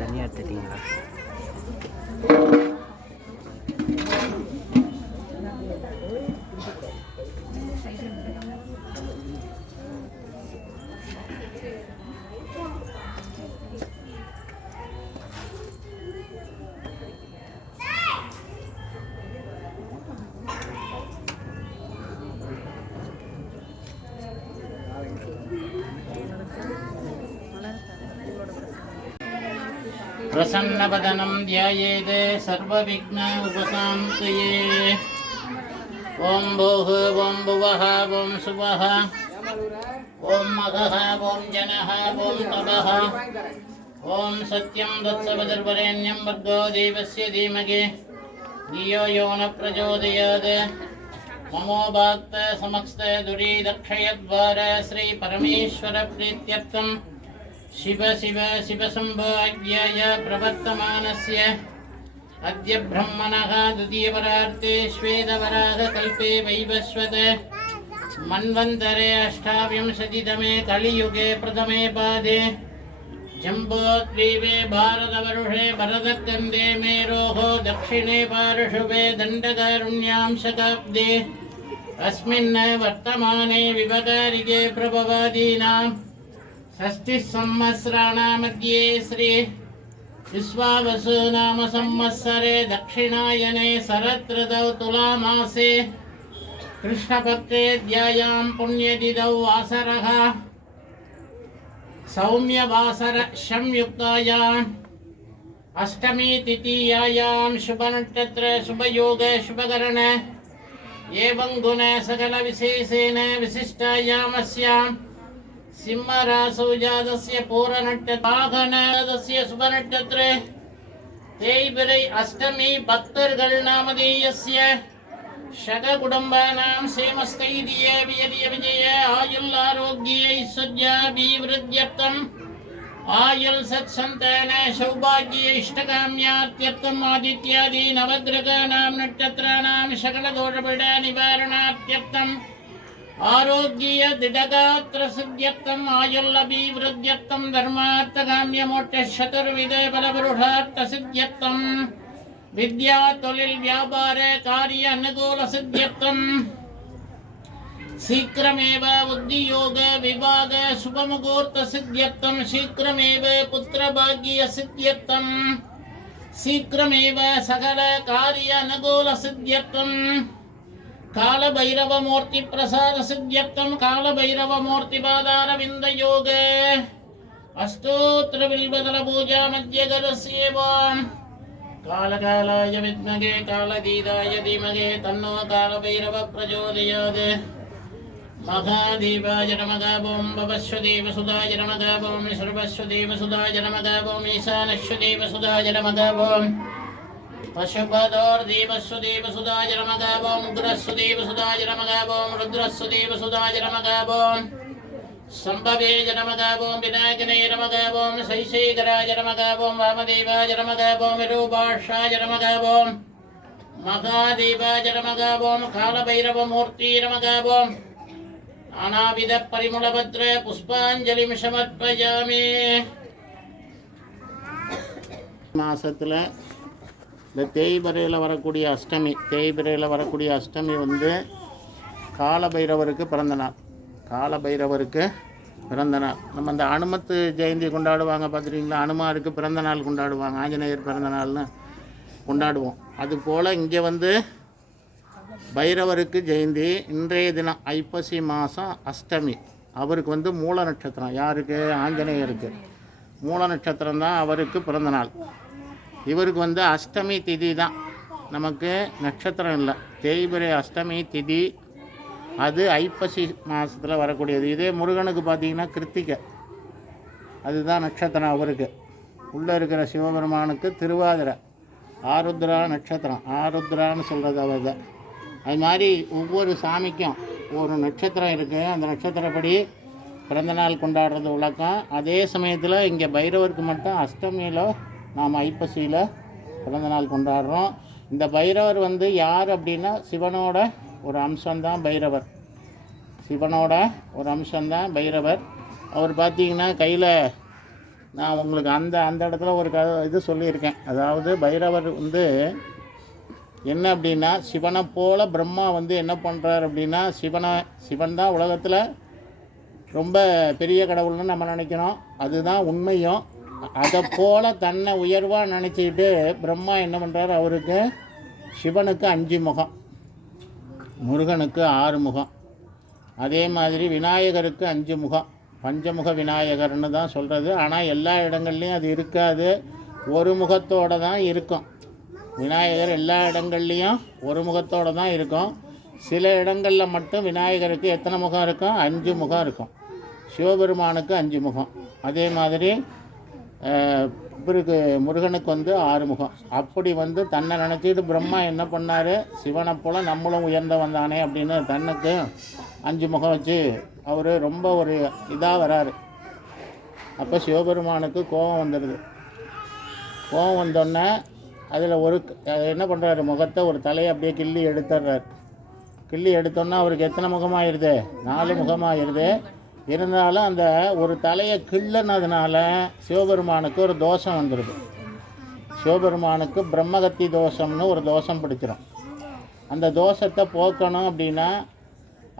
தனியாக எடுத்துட்டீங்களா? प्रसन्नवदनं ध्यायेत् सर्वविघ्न उपशान्तये। ॐ भूः ॐ भुवः ॐ सुवः ॐ मघः ॐ जनः ॐ तपः ॐ सत्यं तत्सवितुर्वरेण्यं भर्गो देवस्य धीमहि धियो यो न प्रचोदयात्। ममो भक्त समस्त दुरीदक्षयद्वार श्री परमेश्वर प्रीत्यर्थं शिव शिव शिवशम्भो अज्ञाय प्रवर्तमानस्य अद्य ब्रह्मणः द्वितीयपरार्थे श्वेतवराहकल्पे वैवस्वत मन्वन्तरे अष्टाविंशतितमे कलियुगे प्रथमे पादे जम्बोद्वीपे भारतवर्षे भरतखण्डे मेरोः दक्षिणे पार्श्वे दण्डकारुण्यां शताब्दे अस्मिन् वर्तमाने विवकारिके प्रभवादीनां षष्टिः संवत्सराणां मध्ये श्री विश्वावसु नाम संवत्सरे दक्षिणायने शरदृतौ तुलामासे कृष्णपक्षे द्यायां पुण्यतिथौ वासरः सौम्यवासर संयुक्तायाम् अष्टमी तिथियायां शुभनक्षत्र शुभयोग शुभकरण एवं गुण सकल विशेषेण विशिष्टायामस्यां सिंहरासौ जातस्य पूर्णनक्षत्रागणस्य शुभनक्षत्रे தேய்பிறை அஷ்டமி பக்தர்கள் நாமதேயஸ்ய ஷக குடும்பானாம் சேமஸ்தைரிய வியதிய விஜய ஆயுள் ஆரோக்கிய ஐஸ்வர்யாபிவிருத்தியர்த்தம் ஆயுள் சத் சந்தான சௌபாகிய இஷ்டகாமியார்த்தியர்த்தம் ஆதித்யாதி நவகிரகானாம் நட்சத்திரானாம் சகல தோஷபீட நிவாரணார்த்தியர்த்தம் ஆரோக்கிய திடகாத்திர சித்தியர்த்தம் ஆயுள் அபிவிருத்தியர்த்தம் தர்மார்த்தகாமிய மோட்ச சதுர்வித பலபுருஷார்த்த சித்தியர்த்தம் विद्या तोलिल व्यापार कार्य अनुकूल सिद्ध्यर्थम शीघ्रमेव उद्योग विभाग शुभ मुहूर्त सिद्ध्यर्थम शीघ्रमेव पुत्र भाग्य सिद्ध्यर्थम शीघ्रमेव सकल कार्य अनुकूल सिद्ध्यर्थम काल भैरव मूर्ति प्रसाद सिद्ध्यर्थम काल भैरव मूर्ति पादार विंद योग अष्टोत्र बिल्बदल पूजा मध्य गरस्येवाम कालकालाय विद्महे कालतीताय धीमहि तन्नो कालभैरव प्रचोदयात्। महादेवाय नमः ओं भवस्वदेवसुधाय नमः ओं सर्वस्वदेवसुधाय नमः ओं ईशानस्वदेवसुधाय नमः ओं पशुपतोर्देवस्वदेवसुधाय नमः ओं उग्रस्वदेवसुधाय नमः ओं रुद्रस्वदेवसुधाय नमः ओं संभवे नमः ओं विनायकने नमः ओं शैशेखराय नमः ओं वामदेवाय नमः ओं विरूपाक्षाय नमः ओं महादेवाय नमः ओं कालभैरवमूर्ति नमः ओं नानाविध परिमलभद्र पुष्पांजलिं समर्पयामि। மாசத்துல இந்த தேய்பிறையில் வரக்கூடிய அஷ்டமி வந்து காலபைரவருக்கு பிறந்த நாள். காலபைரவருக்கு பிறந்த நாள். நம்ம இந்த அனுமத்து ஜெயந்தி கொண்டாடுவாங்க பார்த்துருக்கீங்களா? அனுமாருக்கு பிறந்த நாள் கொண்டாடுவாங்க, ஆஞ்சநேயர் பிறந்த நாள்னு கொண்டாடுவோம். அதுபோல் இங்கே வந்து பைரவருக்கு ஜெயந்தி. இன்றைய தினம் ஐப்பசி மாதம் அஷ்டமி. அவருக்கு வந்து மூல நட்சத்திரம். யாருக்கு? ஆஞ்சநேயருக்கு மூல நட்சத்திரம் தான் அவருக்கு பிறந்த நாள். இவருக்கு வந்து அஷ்டமி திதி தான், நமக்கு நட்சத்திரம் இல்லை. தேய்பிறை அஷ்டமி திதி, அது ஐப்பசி மாதத்தில் வரக்கூடியது. இதே முருகனுக்கு பார்த்திங்கன்னா கிருத்திகை, அதுதான் நட்சத்திரம் அவருக்கு. உள்ளே இருக்கிற சிவபெருமானுக்கு திருவாதிரை, ஆருத்ரா நட்சத்திரம், ஆருத்ரான்னு சொல்கிறது அவர் தான். அது மாதிரி ஒவ்வொரு சாமிக்கும் ஒரு நட்சத்திரம் இருக்குது. அந்த நட்சத்திரப்படி பிறந்தநாள் கொண்டாடுறது வழக்கம். அதே சமயத்தில் இங்கே பைரவருக்கு மட்டும் அஷ்டமியில் நாம் ஐப்பசியில் பிறந்தநாள் கொண்டாடுறோம். இந்த பைரவர் வந்து யார் அப்படின்னா சிவனோட ஒரு அம்சம்தான் பைரவர். சிவனோட ஒரு அம்சம்தான் பைரவர். அவர் பார்த்திங்கன்னா கையில் நான் உங்களுக்கு அந்த இடத்துல ஒரு இது சொல்லியிருக்கேன். அதாவது பைரவர் வந்து என்ன அப்படின்னா சிவனை போல் பிரம்மா வந்து என்ன பண்ணுறார் அப்படின்னா சிவன் தான் உலகத்தில் ரொம்ப பெரிய கடவுள்னு நம்ம நினைக்கிறோம். அதுதான் உண்மையும். அதை போல் தன்னை உயர்வாக நினச்சிக்கிட்டு பிரம்மா என்ன பண்ணுறார், அவருக்கு சிவனுக்கு 5 முகம், முருகனுக்கு 6 முகம், அதே மாதிரி விநாயகருக்கு 5 முகம், பஞ்சமுக விநாயகர்னு தான் சொல்கிறது. ஆனால் எல்லா இடங்கள்லையும் அது இருக்காது, ஒரு முகத்தோடு தான் இருக்கும். விநாயகர் எல்லா இடங்கள்லையும் ஒரு முகத்தோடு தான் இருக்கும். சில இடங்களில் மட்டும் விநாயகருக்கு எத்தனை முகம் இருக்கும்? 5 முகம் இருக்கும். சிவபெருமானுக்கு 5 முகம். அதே மாதிரி இவருக்கு முருகனுக்கு வந்து 6 முகம். அப்படி வந்து தன்னை நினச்சிக்கிட்டு பிரம்மா என்ன பண்ணார், சிவனை போல் நம்மளும் உயர்ந்த வந்தானே அப்படின்னு தன்னுக்கு 5 முகம் வச்சு அவர் ரொம்ப ஒரு இதாக வராரு. அப்போ சிவபெருமானுக்கு கோபம் வந்துடுது. கோபம் வந்தோடனே அதில் என்ன பண்ணுறாரு, முகத்தை ஒரு தலையை அப்படியே கிள்ளி எடுத்துடுறார். கிள்ளி எடுத்தோன்னா அவருக்கு எத்தனை முகமாகிடுது? 4 முகமாகிடுது. இருந்தாலும் அந்த ஒரு தலையை கிள்ளனதுனால சிவபெருமானுக்கு ஒரு தோஷம் வந்துடுது. சிவபெருமானுக்கு பிரம்மகத்தி தோஷம்னு ஒரு தோஷம் பிடிச்சிடும். அந்த தோஷத்தை போக்கணும் அப்படின்னா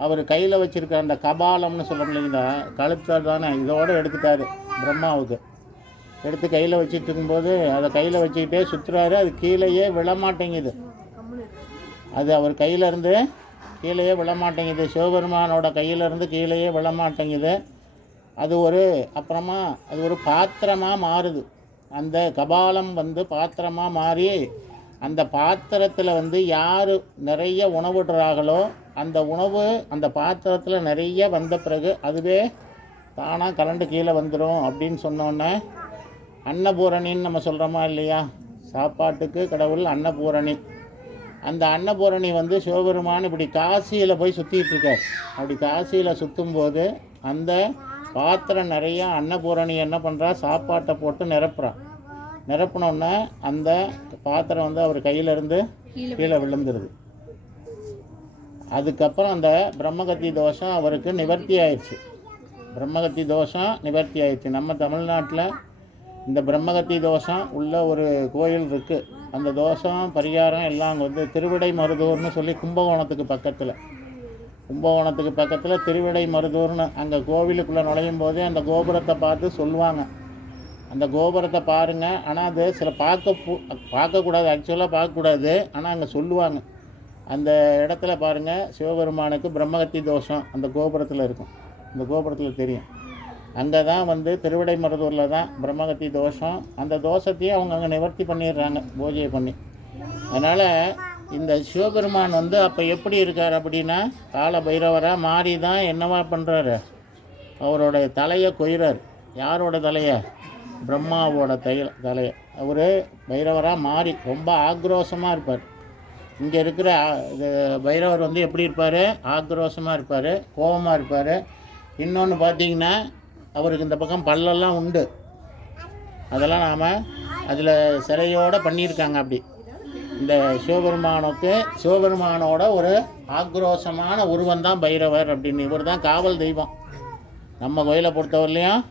அவர் கையில் வச்சுருக்க அந்த கபாலம்னு சொல்கிறோம் இல்லைங்களா, கழுத்தை தானே இதோடு எடுத்துட்டார். பிரம்மாவுக்கு எடுத்து கையில் வச்சுட்டு இருக்கும்போது அதை கையில் வச்சுக்கிட்டே சுற்றுறாரு. அது கீழேயே விழமாட்டேங்குது. அது அவர் கையிலேருந்து கீழேயே விழமாட்டேங்குது. சிவபெருமானோட கையிலேருந்து கீழேயே விழமாட்டேங்குது. அப்புறமா அது ஒரு பாத்திரமாக மாறுது. அந்த கபாலம் வந்து பாத்திரமாக மாறி அந்த பாத்திரத்தில் வந்து யார் நிறைய உணவுடுறாங்களோ அந்த உணவு அந்த பாத்திரத்தில் நிறைய வந்த பிறகு அதுவே தானாக கலண்டு கீழே வந்துடும் அப்படின்னு சொன்னோன்னே அன்னபூரணின்னு நம்ம சொல்கிறோமா இல்லையா, சாப்பாட்டுக்கு கடவுள் அன்னபூரணி. அந்த அன்னபூரணி வந்து சிவபெருமான் இப்படி காசியில் போய் சுற்றிட்டு இருக்கார். அப்படி காசியில் சுற்றும்போது அந்த பாத்திரம் நிறையா அன்னபூரணி என்ன பண்ணுறா, சாப்பாட்டை போட்டு நிரப்பினோன்னே அந்த பாத்திரம் வந்து அவர் கையிலேருந்து கீழே விழுந்துருது. அதுக்கப்புறம் அந்த பிரம்மகத்தி தோஷம் அவருக்கு நிவர்த்தி ஆயிடுச்சு. பிரம்மகத்தி தோஷம் நிவர்த்தி ஆயிடுச்சு. நம்ம தமிழ்நாட்டில் இந்த பிரம்மகத்தி தோஷம் உள்ள ஒரு கோயில் இருக்குது. அந்த தோஷம் பரிகாரம் எல்லாம் அங்கே வந்து திருவிடை மருதூர்னு சொல்லி கும்பகோணத்துக்கு பக்கத்தில் திருவிடை மருதூர்னு அங்கே கோவிலுக்குள்ளே நுழையும் போதே அந்த கோபுரத்தை பார்த்து சொல்லுவாங்க, அந்த கோபுரத்தை பாருங்கள். ஆனால் அது சில பார்க்கக்கூடாது, ஆக்சுவலாக பார்க்கக்கூடாது. ஆனால் அங்கே சொல்லுவாங்க, அந்த இடத்துல பாருங்கள் சிவபெருமானுக்கு பிரம்மகத்தி தோஷம் அந்த கோபுரத்தில் இருக்கும். அந்த கோபுரத்தில் தெரியும். அங்கே தான் வந்து திருவிடை மருதூரில் தான் பிரம்மகத்தி தோஷம். அந்த தோஷத்தையும் அவங்க அங்கே நிவர்த்தி பண்ணிடுறாங்க பூஜை பண்ணி. அதனால் இந்த சிவபெருமான் வந்து அப்போ எப்படி இருக்கார் அப்படின்னா கால பைரவராக மாறி தான் என்னவா பண்ணுறாரு, அவரோட தலையை கொய்கிறார். யாரோட தலையை? பிரம்மாவோட தலையை. அவர் பைரவராக மாறி ரொம்ப ஆக்ரோஷமாக இருப்பார். இங்கே இருக்கிற பைரவர் வந்து எப்படி இருப்பார்? ஆக்ரோஷமாக இருப்பார், கோபமாக இருப்பார். இன்னொன்று பார்த்திங்கன்னா அவருக்கு இந்த பக்கம் பல்லெல்லாம் உண்டு. அதெல்லாம் நாம் அதில் சிலையோடு பண்ணியிருக்காங்க. அப்படி இந்த சிவபெருமானோட ஒரு ஆக்ரோஷமான உருவம் தான் பைரவர் அப்படின்னு. இவர் தான் காவல் தெய்வம். நம்ம கோயிலை பொறுத்தவரையிலையும்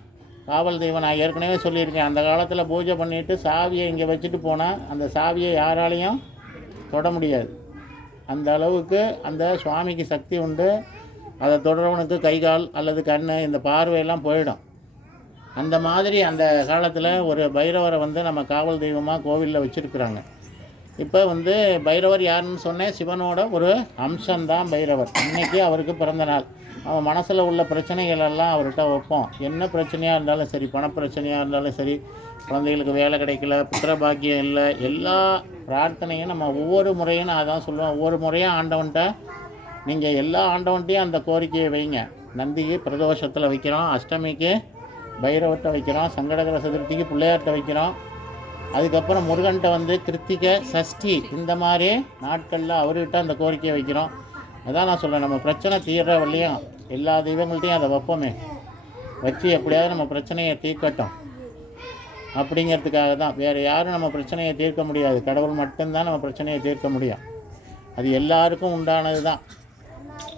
காவல் தெய்வம். நான் ஏற்கனவே சொல்லியிருக்கேன், அந்த காலத்தில் பூஜை பண்ணிவிட்டு சாவியை இங்கே வச்சுட்டு போனால் அந்த சாவியை யாராலையும் தொட முடியாது. அந்த அளவுக்கு அந்த சுவாமிக்கு சக்தி உண்டு. அதை தொடரவனுக்கு கை கால் அல்லது கண் இந்த பார்வையெல்லாம் போயிடும். அந்த மாதிரி அந்த காலத்தில் ஒரு பைரவரை வந்து நம்ம காவல் தெய்வமாக கோவிலில் வச்சுருக்குறாங்க. இப்போ வந்து பைரவர் யாருன்னு சொன்னேன், சிவனோட ஒரு அம்சம்தான் பைரவர். இன்றைக்கி அவருக்கு பிறந்த நாள். அவன் மனசில் உள்ள பிரச்சனைகள் எல்லாம் அவர்கிட்ட வைப்போம். என்ன பிரச்சனையாக இருந்தாலும் சரி, பணப்பிரச்சனையாக இருந்தாலும் சரி, குழந்தைகளுக்கு வேலை கிடைக்கல, புத்திரபாக்கியம் இல்லை, எல்லா பிரார்த்தனையும் நம்ம ஒவ்வொரு முறையும் நான் அதான் சொல்லுவேன், ஒவ்வொரு முறையும் ஆண்டவன்கிட்ட நீங்கள் எல்லா ஆண்டவன்ட்டையும் அந்த கோரிக்கையை வைங்க. நந்திக்கு பிரதோஷத்தில் வைக்கிறோம், அஷ்டமிக்கு பைரவர்கிட்ட வைக்கிறோம், சங்கடகர சதுர்த்திக்கு பிள்ளையார்கிட்ட வைக்கிறோம். அதுக்கப்புறம் முருகன்கிட்ட வந்து கிருத்திகை சஷ்டி இந்த மாதிரி நாட்களில் அவர்கிட்ட அந்த கோரிக்கையை வைக்கிறோம். அதான் நான் சொல்கிறேன், நம்ம பிரச்சனை தீர்ற வழியும் எல்லா தெய்வங்கள்ட்டையும் அதை வைப்போமே. வச்சு எப்படியாவது நம்ம பிரச்சனையை தீர்க்கட்டும் அப்படிங்கிறதுக்காக தான். வேறு யாரும் நம்ம பிரச்சனையை தீர்க்க முடியாது, கடவுள் மட்டும்தான் நம்ம பிரச்சனையை தீர்க்க முடியும். அது எல்லாருக்கும் உண்டானது தான்,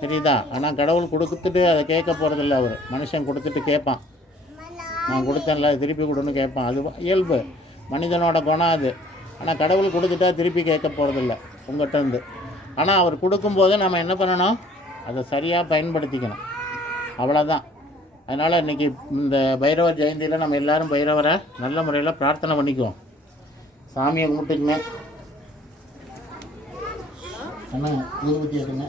சரிதா? ஆனால் கடவுள் கொடுத்துட்டு அதை கேட்க போகிறதில்ல. அவர் மனுஷன் கொடுத்துட்டு கேட்பான், நான் கொடுத்தேன்ல திருப்பி கொடுன்னு கேட்பான். அது இயல்பு, மனிதனோட குணம் அது. ஆனால் கடவுள் கொடுத்துட்டா திருப்பி கேட்க போகிறதில்ல உங்கள்கிட்டருந்து. ஆனால் அவர் கொடுக்கும்போது நம்ம என்ன பண்ணணும், அதை சரியாக பயன்படுத்திக்கணும், அவ்வளோதான். அதனால் இன்றைக்கி இந்த பைரவர் ஜெயந்தியில் நம்ம எல்லோரும் பைரவரை நல்ல முறையில் பிரார்த்தனை பண்ணிக்குவோம். சாமியை கும்பிட்டுக்குங்க, என்ன ஊதுபத்தி எடுங்க.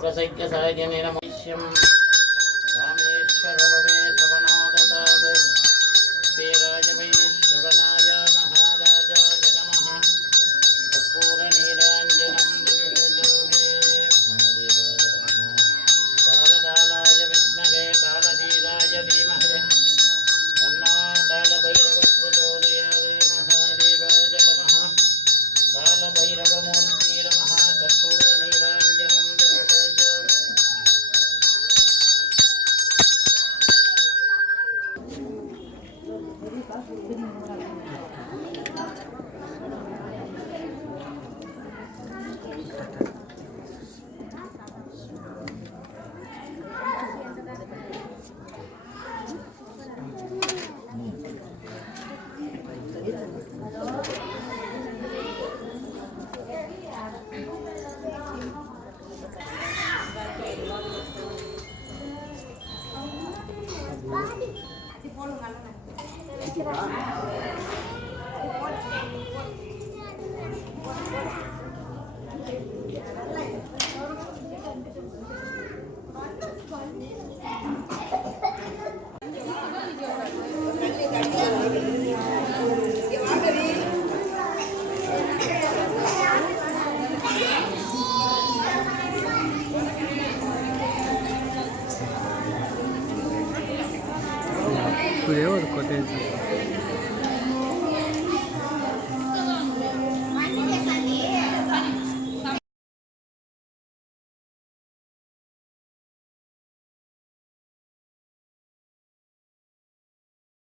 प्रसज्य सहजनेन मह्यं रामेश्वरो मे श्रवणो ददात् श्रीराजवै श्रवणाय महाराजाय नमः कर्पूरनीराञ्जनं दिविषजो मे महादेवाय नमः कालकालाय विद्महे कालधीराय धीमहि तन्नो कालभैरवः प्रचोदयात् महादेवाय नमः कालभैरवमूर्ति नमः कर्पूरनीराञ्जनं ஒரே ஒரு கொட்டேஜ்